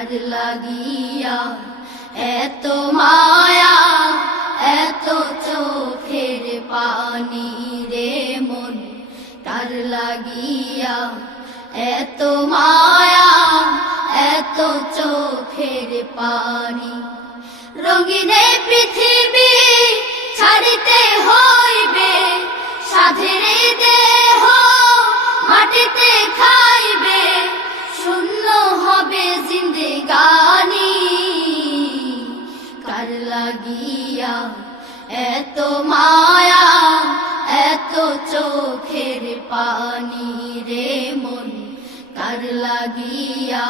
কার লাগিয়া এত মায়া এত চোখের পানি রে মন কার লাগিয়া এত মায়া এত চোখের পানি রঙিন পৃথিবী ছাড়িতে হইবে সাধের দেহ মাটিতে খাইবে শূন্য হবে জিন্দেগানি কার লাগিয়া এত মায়া এত চোখের পানি রে মন কার লাগিয়া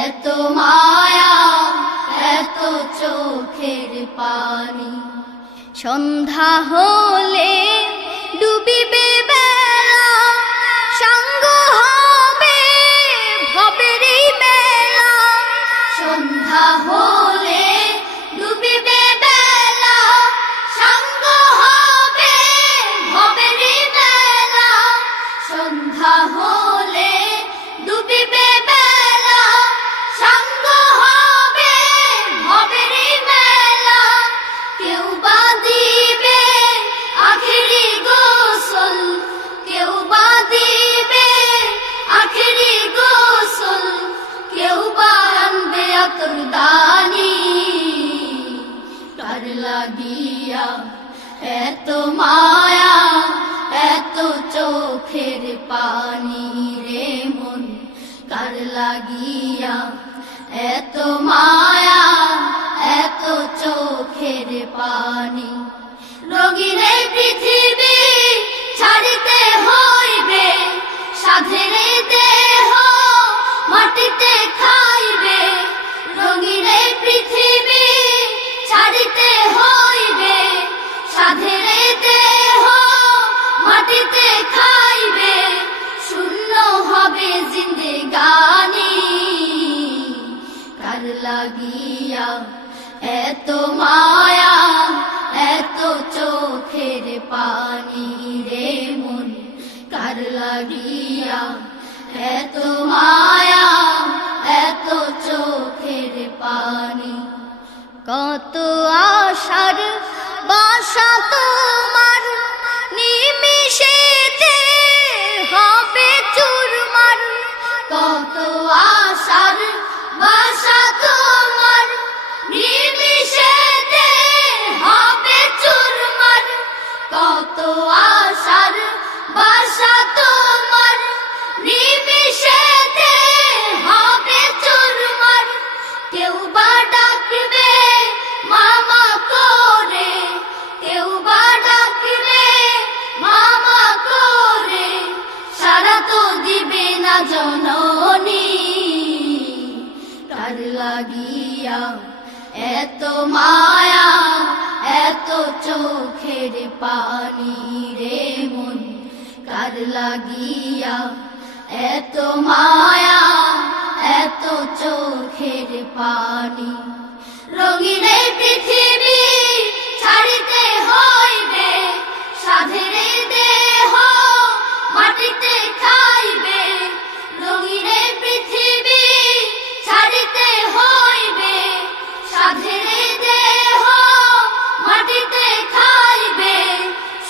এত মায়া এত চোখের পানি সন্ধ্যা হলে ডুবিবে বেলা সাঙ্গ হবে ভবেরই মেলা সন্ধ্যা হলে ডুবিবে বেলা সাঙ্গ হবে ভবেরই মেলা সন্ধ্যা হলে ডুবিবে বেলা সাঙ্গ হবে ভবেরই মেলা কেউ বা দিবে আখেরি গোসল কেউ বা দিবে আখেরি গোসল কেউ বা আনবে আতরদানি কার লাগিয়া এত মায়া এত চোখের পানি রে মন কার লাগিয়া এত মায়া এত চোখের পানি রঙিন পৃথিবী ছাড়িতে হইবে সাধের দেহ মাটিতে খাইবে রঙিন পৃথিবী ছাড়িতে হইবে সাধের দেহ মাটিতে খাইবে শূন্য হবে জিন্দেগানি কার লাগিয়া এত মায়া এত চোখের পানি রে মন কার লাগিয়া এত মায়া এত চোখের পানি কত আশার বাসা তোমার নিমিষেতে হবে চুরমার কত আশার বাসা তোমার নিমিষেতে হবে চুরমার কত আশার বাসা তোমার নিমিষেতে হবে চুরমার কেউ বা ডাকবে মামা করে কেউ বা ডাকবে মামা করে সারা তো দিবে না জননী কার লাগিয়া এত মায়া এত চোখের পানি রে মন কার লাগিয়া এত মায়া এত চোখের পানি রঙিন পৃথিবী ছাড়িতে হইবে সাধের দেহ মাটিতে খাইবে রঙিন পৃথিবী ছাড়িতে হইবে সাধের দেহ মাটিতে খাইবে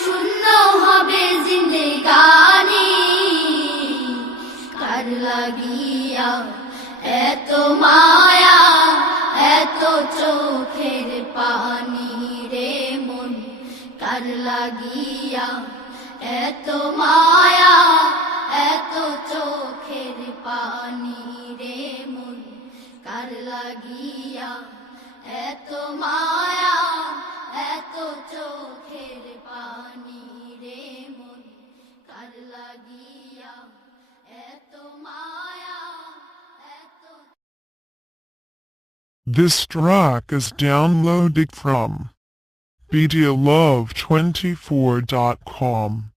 শূন্য হবে জিন্দেগানি কার লাগিয়া এত মায়া এত চোখের পানি রে মন কার লাগিয়া এত মায়া এত চোখের পানি রে মন কার লাগিয়া এত মায়া এত চোখের পানি রে মন কার লাগিয়া এত মায়া এত This track is downloaded from videolove24.com.